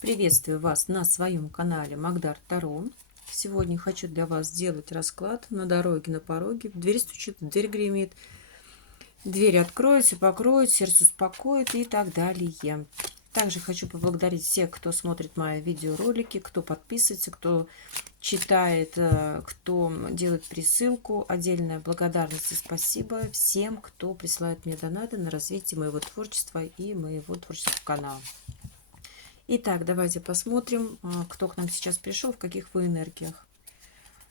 Приветствую вас на своем канале Магдар Таро. Сегодня хочу для вас сделать расклад на дороге, на пороге. В дверь стучит, в дверь гремит. Дверь откроется, покроет, сердце успокоит и так далее. Также хочу поблагодарить всех, кто смотрит мои видеоролики, кто подписывается, кто читает, кто делает присылку. Отдельная благодарность и спасибо всем, кто присылает мне донаты на развитие моего творчества и моего творческого канала. Итак, давайте посмотрим, кто к нам сейчас пришел, в каких вы энергиях.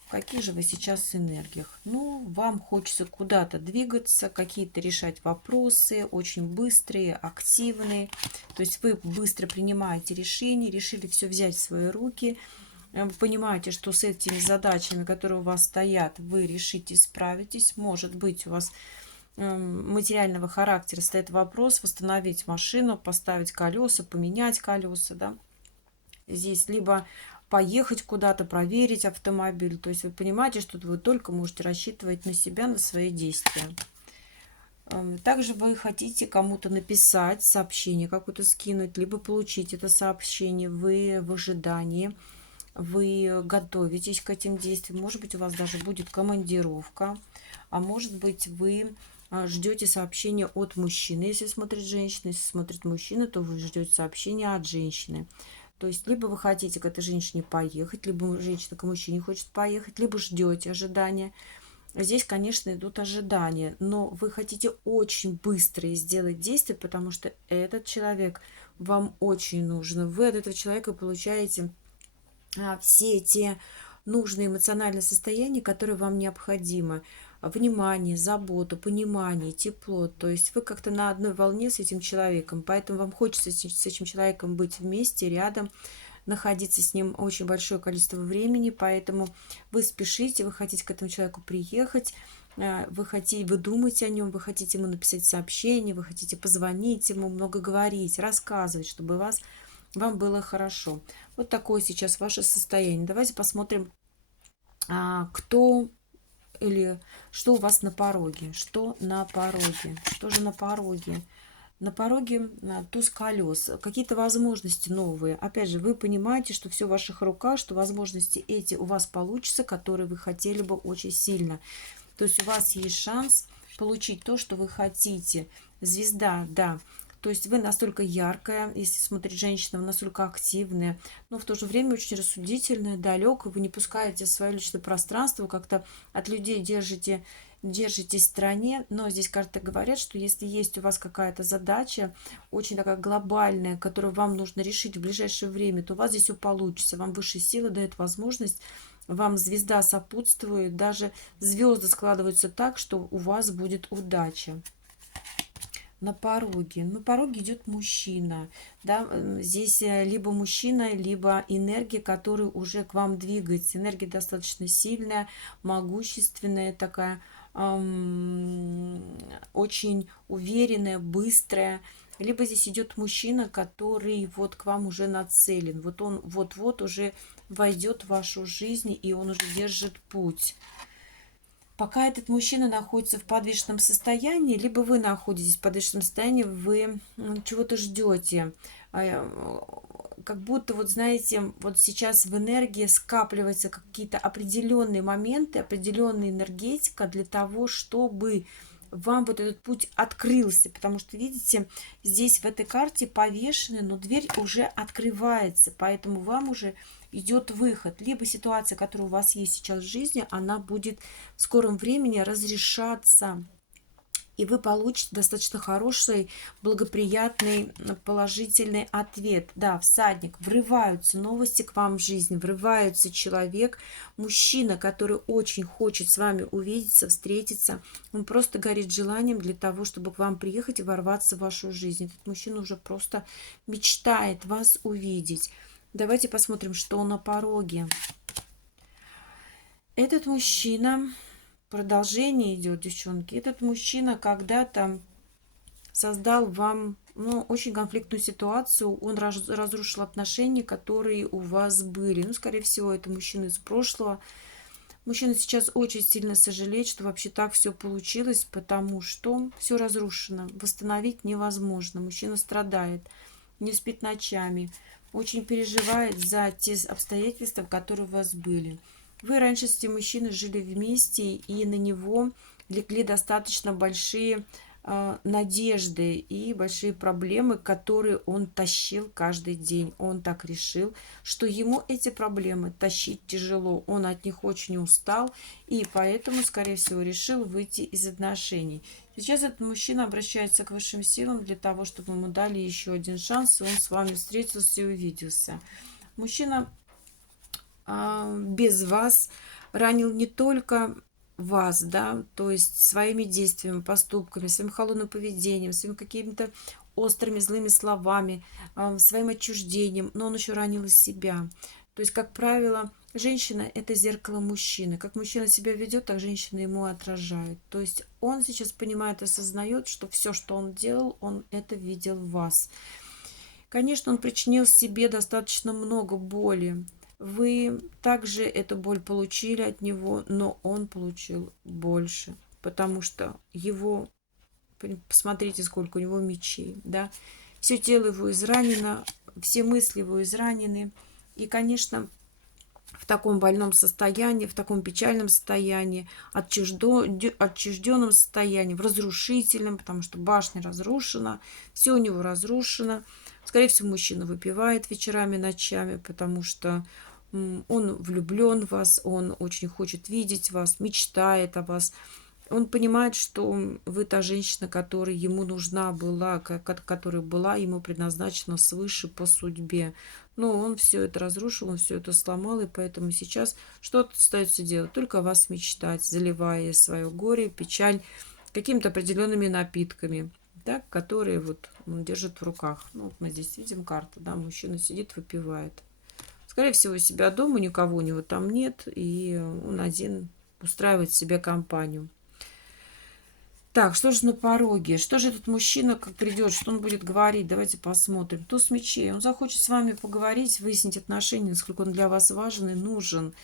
В каких же вы сейчас энергиях? Ну, вам хочется куда-то двигаться, какие-то решать вопросы, очень быстрые, активные. То есть вы быстро принимаете решения, решили все взять в свои руки. Понимаете, что с этими задачами, которые у вас стоят, вы решите, справитесь. Может быть, у вас материального характера стоит вопрос восстановить машину, поставить колеса, поменять колеса, да. Здесь либо поехать куда-то, проверить автомобиль. То есть вы понимаете, что вы только можете рассчитывать на себя, на свои действия. Также вы хотите кому-то написать сообщение, какое-то скинуть, либо получить это сообщение. Вы в ожидании, вы готовитесь к этим действиям. Может быть, у вас даже будет командировка, а может быть, вы ждете сообщения от мужчины, если смотрит женщина. Если смотрит мужчина, то вы ждете сообщения от женщины. То есть, либо вы хотите к этой женщине поехать, либо женщина к мужчине хочет поехать, либо ждете ожидания. Здесь, конечно, идут ожидания, но вы хотите очень быстро сделать действие, потому что этот человек вам очень нужен. Вы от этого человека получаете все те нужные эмоциональные состояния, которые вам необходимы. Внимание, заботу, понимание, тепло. То есть вы как-то на одной волне с этим человеком. Поэтому вам хочется с этим человеком быть вместе, рядом, находиться с ним очень большое количество времени. Поэтому вы спешите, вы хотите к этому человеку приехать. Вы думаете о нем, вы хотите ему написать сообщение, вы хотите позвонить ему, много говорить, рассказывать, чтобы вам было хорошо. Вот такое сейчас ваше состояние. Давайте посмотрим, кто или что у вас на пороге. Что на пороге? Что же на пороге? На пороге туз колес. Какие-то возможности новые. Опять же, вы понимаете, что все в ваших руках, что возможности эти у вас получатся, которые вы хотели бы очень сильно. То есть у вас есть шанс получить то, что вы хотите. Звезда, да. То есть вы настолько яркая, если смотреть женщина, вы настолько активная, но в то же время очень рассудительная, далекая. Вы не пускаете в свое личное пространство, как-то от людей держитесь в стороне. Но здесь карты говорят, что если есть у вас какая-то задача, очень такая глобальная, которую вам нужно решить в ближайшее время, то у вас здесь все получится. Вам высшие силы дают возможность, вам звезда сопутствует, даже звезды складываются так, что у вас будет удача. На пороге. На пороге идет мужчина. Да? Здесь либо мужчина, либо энергия, которая уже к вам двигается. Энергия достаточно сильная, могущественная, такая очень уверенная, быстрая. Либо здесь идет мужчина, который вот к вам уже нацелен. Вот он вот-вот уже войдет в вашу жизнь, и он уже держит путь. Пока этот мужчина находится в подвешенном состоянии, либо вы находитесь в подвешенном состоянии, вы чего-то ждете. Как будто, вот знаете, вот сейчас в энергии скапливаются какие-то определенные моменты, определенная энергетика для того, чтобы вам вот этот путь открылся. Потому что, видите, здесь в этой карте повешены, но дверь уже открывается. Поэтому вам уже идет выход. Либо ситуация, которая у вас есть сейчас в жизни, она будет в скором времени разрешаться. И вы получите достаточно хороший, благоприятный, положительный ответ. Да, всадник, врываются новости к вам в жизнь, врывается человек, мужчина, который очень хочет с вами увидеться, встретиться. Он просто горит желанием для того, чтобы к вам приехать и ворваться в вашу жизнь. Этот мужчина уже просто мечтает вас увидеть. Давайте посмотрим, что на пороге. Этот мужчина... Продолжение идет, девчонки. Этот мужчина когда-то создал вам очень конфликтную ситуацию. Он разрушил отношения, которые у вас были. Ну, скорее всего, это мужчина из прошлого. Мужчина сейчас очень сильно сожалеет, что вообще так все получилось, потому что все разрушено. Восстановить невозможно. Мужчина страдает, не спит ночами. очень переживает за те обстоятельства, которые у вас были. Вы раньше с этим мужчиной жили вместе, и на него легли достаточно большие надежды и большие проблемы, которые он тащил каждый день. Он так решил, что ему эти проблемы тащить тяжело. Он от них очень устал, и поэтому, скорее всего, решил выйти из отношений. Сейчас этот мужчина обращается к высшим силам для того, чтобы ему дали еще один шанс, и он с вами встретился и увиделся. Мужчина без вас ранил не только вас, да, то есть своими действиями, поступками, своим холодным поведением, своими какими-то острыми злыми словами, своим отчуждением, но он еще ранил и себя. То есть, как правило, женщина – это зеркало мужчины. Как мужчина себя ведет, так женщина ему отражает. То есть он сейчас понимает, осознает, что все, что он делал, он это видел в вас. Конечно, он причинил себе достаточно много боли. Вы также эту боль получили от него, но он получил больше, потому что его, посмотрите, сколько у него мечей, да, все тело его изранено, все мысли его изранены, и, конечно, в таком больном состоянии, в таком печальном состоянии, отчужденном состоянии, в разрушительном, потому что башня разрушена, все у него разрушено. Скорее всего, мужчина выпивает вечерами, ночами, потому что он влюблен в вас, он очень хочет видеть вас, мечтает о вас. Он понимает, что вы та женщина, которая ему нужна была, которая была ему предназначена свыше по судьбе. Но он все это разрушил, он все это сломал, и поэтому сейчас что остается делать? Только о вас мечтать, заливая свое горе, печаль какими-то определенными напитками, да, которые вот он держит в руках. Ну, вот мы здесь видим карту, да, мужчина сидит, выпивает. Скорее всего, себя дома, никого у него там нет, и он один устраивает себе компанию. Так, что же на пороге? Что же этот мужчина, как придет, что он будет говорить? Давайте посмотрим. Туз мечей. Он захочет с вами поговорить, выяснить отношения, насколько он для вас важен и нужен.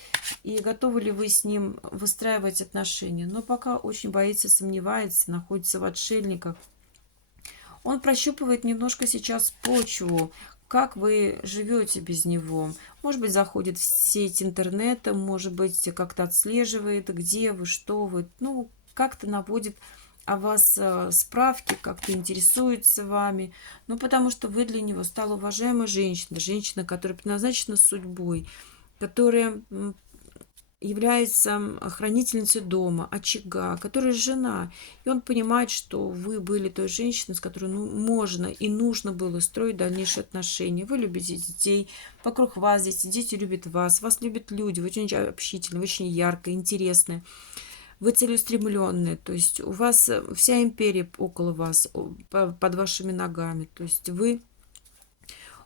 И готовы ли вы с ним выстраивать отношения. Но пока очень боится, сомневается, находится в отшельниках. Он прощупывает немножко сейчас почву, как вы живете без него. Может быть, заходит в сеть интернета, может быть, как-то отслеживает, где вы, что вы. Ну, как-то наводит о вас справки, как-то интересуется вами. Ну, потому что вы для него стала уважаемая женщина, женщина, которая предназначена судьбой, которая является хранительницей дома, очага, которая жена. И он понимает, что вы были той женщиной, с которой можно и нужно было строить дальнейшие отношения. Вы любите детей, вокруг вас дети любят вас любят люди, вы очень общительны, вы очень яркая, интересная. Вы целеустремленные, то есть у вас вся империя около вас, под вашими ногами. То есть вы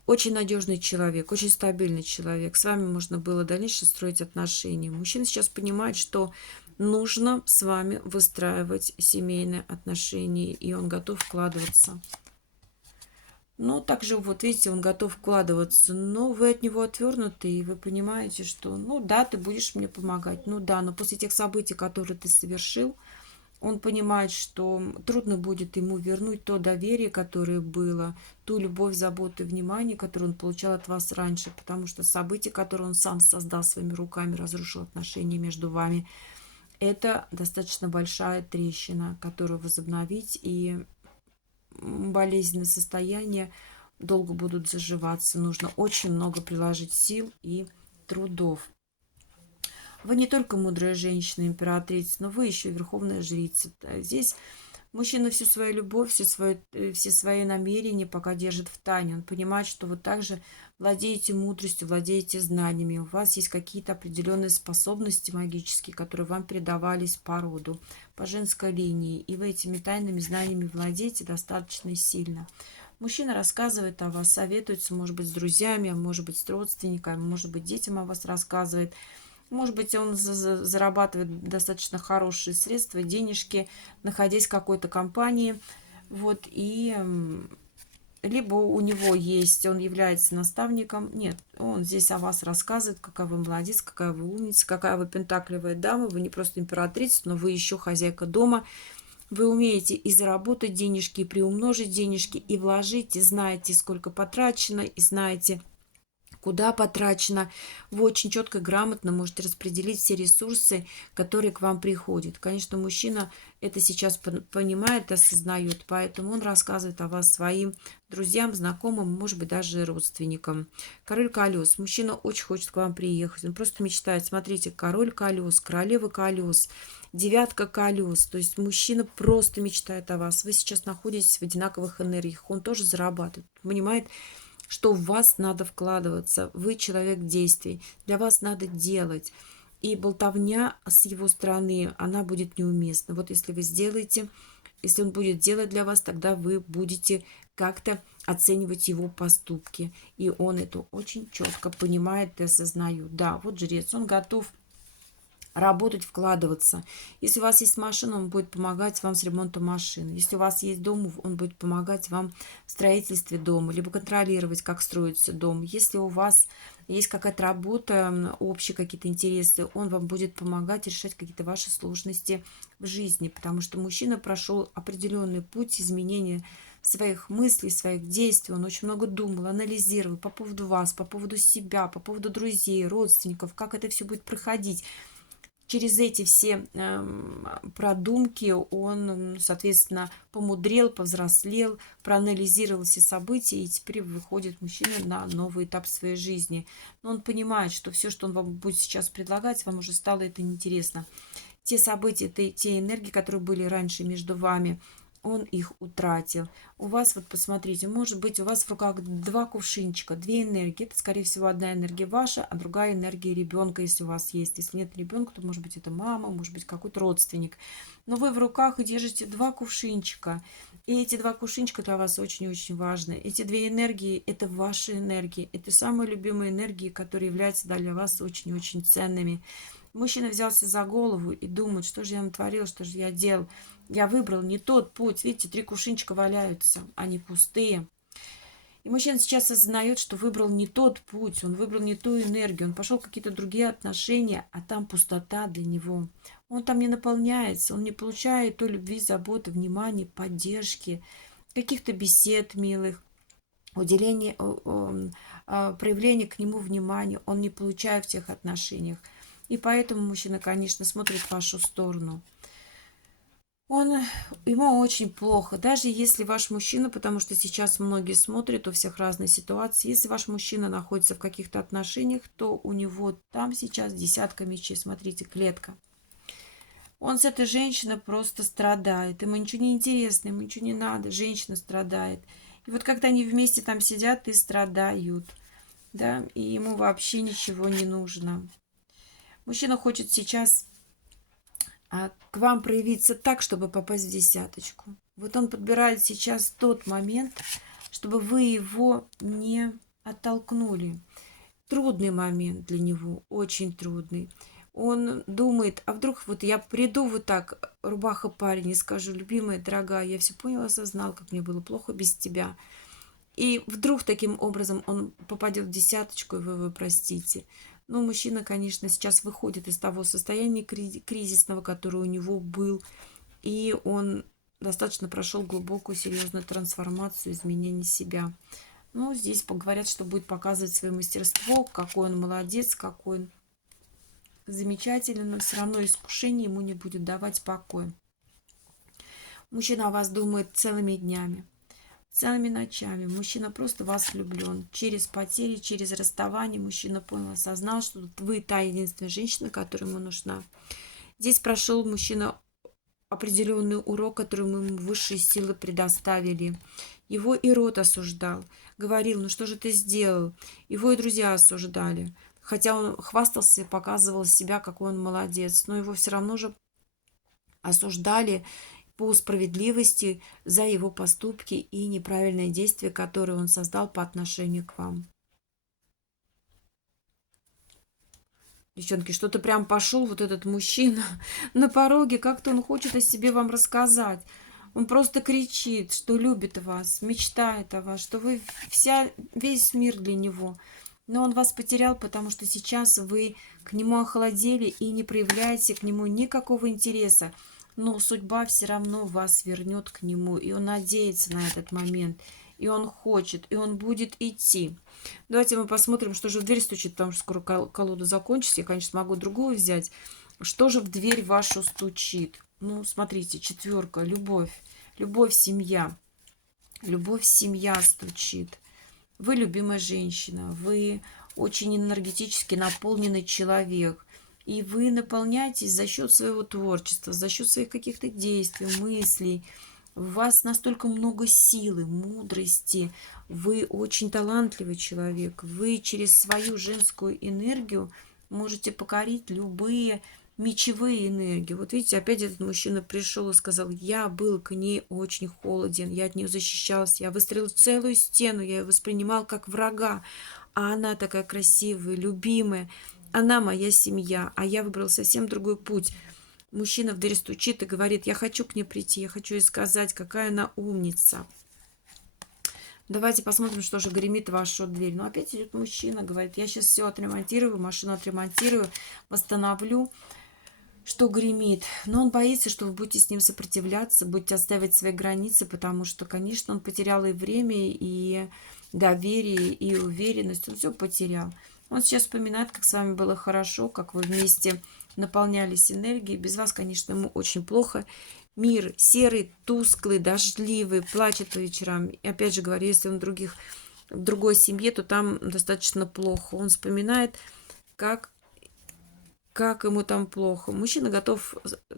очень надежный человек, очень стабильный человек. С вами можно было дальше строить отношения. Мужчина сейчас понимает, что нужно с вами выстраивать семейные отношения, и он готов вкладываться. Но также, вот видите, он готов вкладываться, но вы от него отвернуты, и вы понимаете, что, ну да, ты будешь мне помогать, ну да, но после тех событий, которые ты совершил, он понимает, что трудно будет ему вернуть то доверие, которое было, ту любовь, заботу и внимание, которое он получал от вас раньше, потому что события, которые он сам создал своими руками, разрушил отношения между вами, это достаточно большая трещина, которую возобновить, и болезненные состояния долго будут заживаться. Нужно очень много приложить сил и трудов. Вы не только мудрая женщина, императрица, но вы еще и верховная жрица. Здесь мужчина всю свою любовь, все свои намерения пока держит в тайне. Он понимает, что вы также владеете мудростью, владеете знаниями. У вас есть какие-то определенные способности магические, которые вам передавались по роду, по женской линии. И вы этими тайными знаниями владеете достаточно сильно. Мужчина рассказывает о вас, советуется, может быть, с друзьями, а может быть, с родственниками, может быть, детям о вас рассказывает. Может быть, он зарабатывает достаточно хорошие средства, денежки, находясь в какой-то компании. Вот, и либо у него есть, он является наставником. Нет, он здесь о вас рассказывает, какая вы молодец, какая вы умница, какая вы пентаклевая дама. Вы не просто императрица, но вы еще хозяйка дома. Вы умеете и заработать денежки, и приумножить денежки, и вложить, и знаете, сколько потрачено, и знаете, куда потрачено. Вы очень четко, грамотно можете распределить все ресурсы, которые к вам приходят. Конечно, мужчина это сейчас понимает, осознает, поэтому он рассказывает о вас своим друзьям, знакомым, может быть, даже родственникам. Король колес. Мужчина очень хочет к вам приехать. Он просто мечтает. Смотрите, король колес, королева колес, девятка колес. То есть мужчина просто мечтает о вас. Вы сейчас находитесь в одинаковых энергиях. Он тоже зарабатывает. Понимает, что в вас надо вкладываться. Вы человек действий. Для вас надо делать. И болтовня с его стороны, она будет неуместна. Вот если вы сделаете, если он будет делать для вас, тогда вы будете как-то оценивать его поступки. И он это очень четко понимает и осознает. Да, вот жрец, он готов работать, вкладываться. Если у вас есть машина, он будет помогать вам с ремонтом машины. Если у вас есть дом, он будет помогать вам в строительстве дома, либо контролировать, как строится дом. Если у вас есть какая-то работа, общие какие-то интересы, он вам будет помогать решать какие-то ваши сложности в жизни, потому что мужчина прошел определенный путь изменения своих мыслей, своих действий. Он очень много думал, анализировал по поводу вас, по поводу себя, по поводу друзей, родственников, как это все будет проходить. Через эти все продумки он, соответственно, помудрел, повзрослел, проанализировал все события, и теперь выходит мужчина на новый этап своей жизни. Но он понимает, что все, что он вам будет сейчас предлагать, вам уже стало это неинтересно. Те события, те энергии, которые были раньше между вами, он их утратил. У вас, вот посмотрите, может быть, у вас в руках два кувшинчика, две энергии. Это, скорее всего, одна энергия ваша, а другая энергия ребенка, если у вас есть. Если нет ребенка, то, может быть, это мама, может быть, какой-то родственник. Но вы в руках держите два кувшинчика. И эти два кувшинчика для вас очень-очень важны. Эти две энергии – это ваши энергии. Это самые любимые энергии, которые являются для вас очень-очень ценными. Мужчина взялся за голову и думает, что же я натворил, что же я делал. Я выбрал не тот путь. Видите, три кувшинчика валяются, они пустые. И мужчина сейчас осознает, что выбрал не тот путь, он выбрал не ту энергию, он пошел в какие-то другие отношения, а там пустота для него. Он там не наполняется, он не получает той любви, заботы, внимания, поддержки, каких-то бесед милых, уделения, проявления к нему внимания. Он не получает в тех отношениях. И поэтому мужчина, конечно, смотрит в вашу сторону. Ему очень плохо, даже если ваш мужчина, потому что сейчас многие смотрят, у всех разные ситуации, если ваш мужчина находится в каких-то отношениях, то у него там сейчас десятка мечей, смотрите, клетка. Он с этой женщиной просто страдает, ему ничего не интересно, ему ничего не надо, женщина страдает. И вот когда они вместе там сидят и страдают, да, и ему вообще ничего не нужно. Мужчина хочет сейчас к вам проявиться так, чтобы попасть в десяточку. Вот он подбирает сейчас тот момент, чтобы вы его не оттолкнули. Трудный момент для него, очень трудный. Он думает, а вдруг вот я приду вот так, рубаха парень, и скажу, любимая, дорогая, я все понял, осознал, как мне было плохо без тебя. И вдруг таким образом он попадет в десяточку, и вы его простите. Но мужчина, конечно, сейчас выходит из того состояния кризисного, которое у него был. И он достаточно прошел глубокую, серьезную трансформацию, изменение себя. Ну, здесь поговорят, что будет показывать свое мастерство, какой он молодец, какой он замечательный, но все равно искушение ему не будет давать покоя. Мужчина о вас думает целыми днями. Целыми ночами. Мужчина просто вас влюблен. Через потери, через расставание мужчина понял, осознал, что вы та единственная женщина, которая ему нужна. Здесь прошел мужчина определенный урок, который мы ему высшие силы предоставили. Его и род осуждал. Говорил, ну что же ты сделал? Его и друзья осуждали. Хотя он хвастался и показывал себя, какой он молодец. Но его все равно же осуждали по справедливости за его поступки и неправильные действия, которые он создал по отношению к вам. Девчонки, что-то прям пошел вот этот мужчина на пороге, как-то он хочет о себе вам рассказать. Он просто кричит, что любит вас, мечтает о вас, что вы весь мир для него. Но он вас потерял, потому что сейчас вы к нему охладели и не проявляете к нему никакого интереса. Но судьба все равно вас вернет к нему, и он надеется на этот момент. и он хочет, и он будет идти. Давайте мы посмотрим, что же в дверь стучит, потому что скоро колода закончится. Я, конечно, могу другую взять. Что же в дверь вашу стучит? Ну, смотрите, четверка, любовь. Любовь, семья. Любовь, семья стучит. Вы любимая женщина, вы очень энергетически наполненный человек. И вы наполняетесь за счет своего творчества, за счет своих каких-то действий, мыслей. У вас настолько много силы, мудрости. Вы очень талантливый человек. Вы через свою женскую энергию можете покорить любые мечевые энергии. Вот видите, опять этот мужчина пришел и сказал: я был к ней очень холоден, я от нее защищался, я выстроил целую стену, я ее воспринимал как врага, а она такая красивая, любимая, она моя семья, а я выбрал совсем другой путь. Мужчина в дверь стучит и говорит: я хочу к ней прийти, я хочу ей сказать, какая она умница. Давайте посмотрим, что же гремит в вашу дверь. Ну, опять идет мужчина, говорит: я сейчас все отремонтирую, машину отремонтирую, восстановлю. Что гремит? Но он боится, что вы будете с ним сопротивляться, будете отстаивать свои границы, потому что, конечно, он потерял и время, и доверие, и уверенность. Он все потерял. Он сейчас вспоминает, как с вами было хорошо, как вы вместе наполнялись энергией. Без вас, конечно, ему очень плохо. Мир серый, тусклый, дождливый, плачет по вечерам. И опять же говорю, если он в другой семье, то там достаточно плохо. Он вспоминает, как ему там плохо. Мужчина готов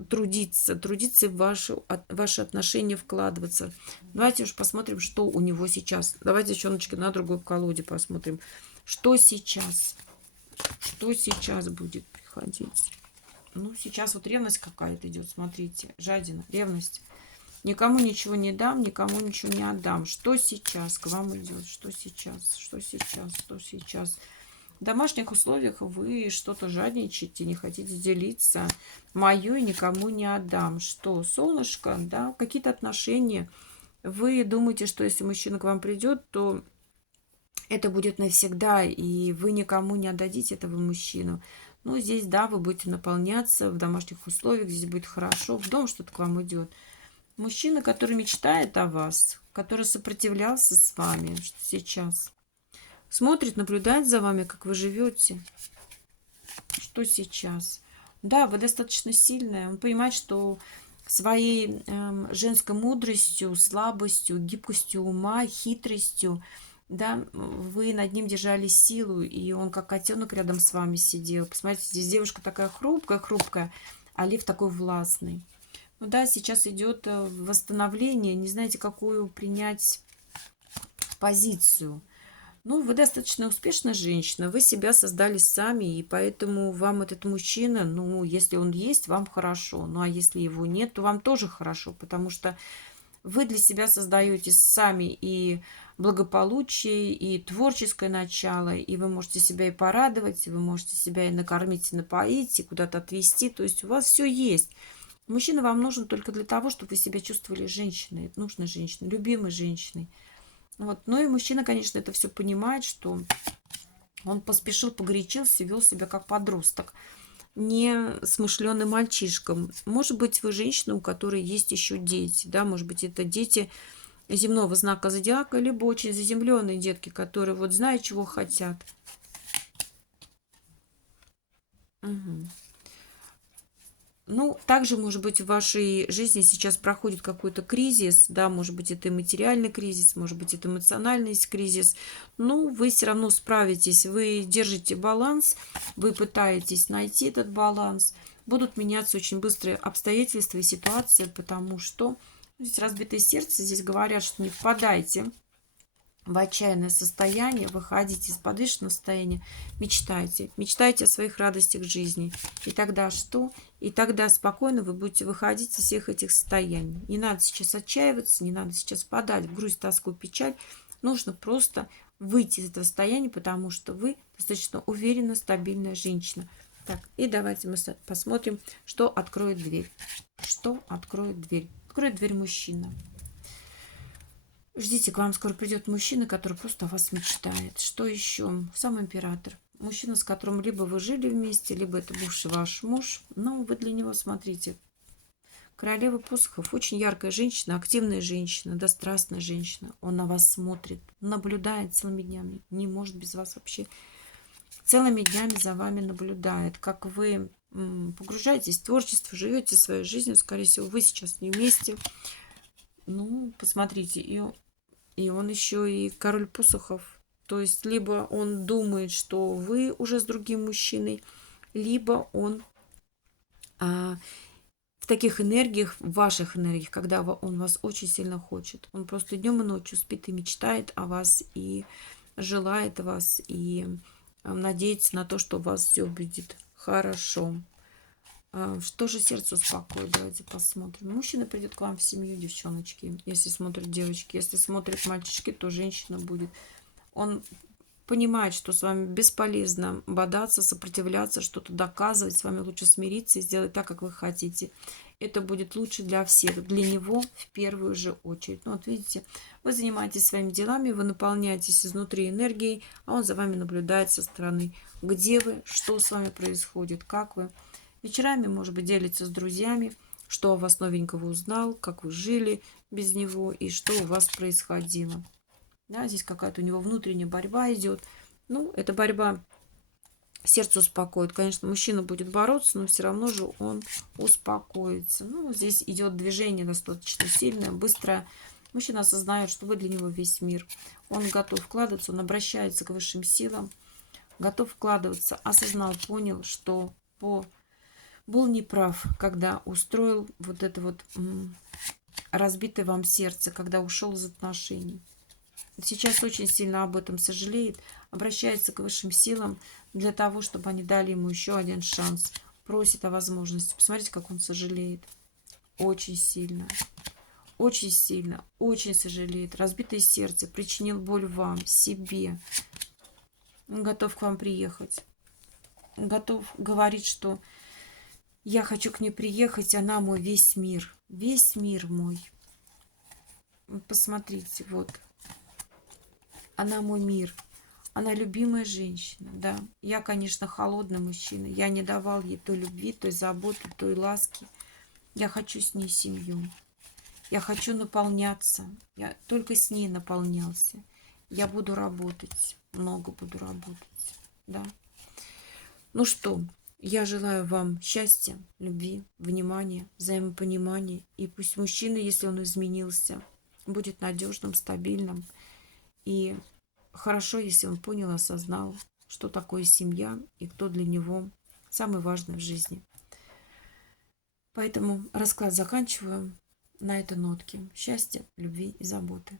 трудиться в ваши отношения вкладываться. Давайте уж посмотрим, что у него сейчас. Давайте, девчоночки, на другой колоде посмотрим. Что сейчас? Что сейчас будет приходить? Ну, сейчас вот ревность какая-то идет, смотрите. Жадина, ревность. Никому ничего не дам, никому ничего не отдам. Что сейчас к вам идет? Что сейчас? Что сейчас? Что сейчас? В домашних условиях вы что-то жадничаете, не хотите делиться. Мою и никому не отдам. Что, солнышко, да, какие-то отношения. Вы думаете, что если мужчина к вам придет, то это будет навсегда, и вы никому не отдадите этого мужчину. Ну, здесь, да, вы будете наполняться в домашних условиях, здесь будет хорошо, в дом что-то к вам идет. Мужчина, который мечтает о вас, который сопротивлялся с вами, что сейчас смотрит, наблюдает за вами, как вы живете. Что сейчас? Да, вы достаточно сильная. Он понимает, что своей женской мудростью, слабостью, гибкостью ума, хитростью, да, вы над ним держали силу, и он как котенок рядом с вами сидел. Посмотрите, здесь девушка такая хрупкая, а лев такой властный. Ну да, сейчас идет восстановление, не знаете, какую принять позицию. Ну, вы достаточно успешная женщина, вы себя создали сами, и поэтому вам этот мужчина, ну, если он есть, вам хорошо. Ну, а если его нет, то вам тоже хорошо, потому что вы для себя создаете сами и благополучие, и творческое начало, и вы можете себя и порадовать, и вы можете себя и накормить, и напоить, и куда-то отвезти. То есть у вас все есть. Мужчина вам нужен только для того, чтобы вы себя чувствовали женщиной, нужной женщиной, любимой женщиной. Вот. Ну и мужчина, конечно, это все понимает, что он поспешил, погорячился, вел себя как подросток, не смышленый мальчишка. Может быть, вы женщина, у которой есть еще дети, да, может быть, это дети земного знака зодиака, либо очень заземленные детки, которые вот знают, чего хотят. Угу. Ну, также, может быть, в вашей жизни сейчас проходит какой-то кризис, да, может быть, это и материальный кризис, может быть, это эмоциональный кризис, но вы все равно справитесь, вы держите баланс, вы пытаетесь найти этот баланс, будут меняться очень быстро обстоятельства и ситуации, потому что здесь разбитое сердце, здесь говорят, что не впадайте в отчаянное состояние, выходите из подвешенного состояния, мечтайте. Мечтайте о своих радостях жизни. И тогда что? И тогда спокойно вы будете выходить из всех этих состояний. Не надо сейчас отчаиваться, не надо сейчас впадать в грусть, тоску, печаль. Нужно просто выйти из этого состояния, потому что вы достаточно уверенная, стабильная женщина. Так, и давайте мы посмотрим, что откроет дверь. Что откроет дверь? Откроет дверь мужчина. Ждите, к вам скоро придет мужчина, который просто о вас мечтает. Что еще? Сам император. Мужчина, с которым либо вы жили вместе, либо это бывший ваш муж. Но вы для него, смотрите, Королева посохов очень яркая женщина, активная женщина, да, страстная женщина. Он на вас смотрит, наблюдает целыми днями, не может без вас вообще. Целыми днями за вами наблюдает, как вы погружаетесь в творчество, живете своей жизнью. Скорее всего, вы сейчас не вместе. Ну, посмотрите, и он еще и король посохов. То есть, либо он думает, что вы уже с другим мужчиной, либо он в таких энергиях, в ваших энергиях, когда он вас очень сильно хочет. Он просто днем и ночью спит и мечтает о вас, и желает вас, и надеется на то, что у вас все будет хорошо. Что же сердце успокоит? Давайте посмотрим. Мужчина придет к вам в семью, девчоночки, если смотрят девочки. Если смотрят мальчишки, то женщина будет. Он понимает, что с вами бесполезно бодаться, сопротивляться, что-то доказывать. С вами лучше смириться и сделать так, как вы хотите. Это будет лучше для всех. Для него в первую же очередь. Ну, вот видите, вы занимаетесь своими делами, вы наполняетесь изнутри энергией, а он за вами наблюдает со стороны. Где вы, что с вами происходит, как вы. Вечерами, может быть, делится с друзьями, что о вас новенького узнал, как вы жили без него и что у вас происходило. Да, здесь какая-то у него внутренняя борьба идет. Ну, эта борьба сердце успокоит. Конечно, мужчина будет бороться, но все равно же он успокоится. Ну, здесь идет движение достаточно сильное, быстрое. Мужчина осознает, что вы для него весь мир. Он готов вкладываться, он обращается к высшим силам, готов вкладываться, осознал, понял, что был неправ, когда устроил вот это вот разбитое вам сердце, когда ушел из отношений. Сейчас очень сильно об этом сожалеет, обращается к высшим силам для того, чтобы они дали ему еще один шанс. Просит о возможности. Посмотрите, как он сожалеет. Очень сильно. Очень сильно. Очень сожалеет. Разбитое сердце. Причинил боль вам, себе. Он готов к вам приехать. Он готов говорить, что я хочу к ней приехать, она мой весь мир. Весь мир мой. Посмотрите, вот. Она мой мир. Она любимая женщина, да. Я, конечно, холодный мужчина. Я не давал ей той любви, той заботы, той ласки. Я хочу с ней семью. Я хочу наполняться. Я только с ней наполнялся. Я буду работать. Много буду работать. Да. Ну что, я желаю вам счастья, любви, внимания, взаимопонимания. И пусть мужчина, если он изменился, будет надежным, стабильным. И хорошо, если он понял, осознал, что такое семья и кто для него самый важный в жизни. Поэтому расклад заканчиваю на этой нотке. Счастья, любви и заботы.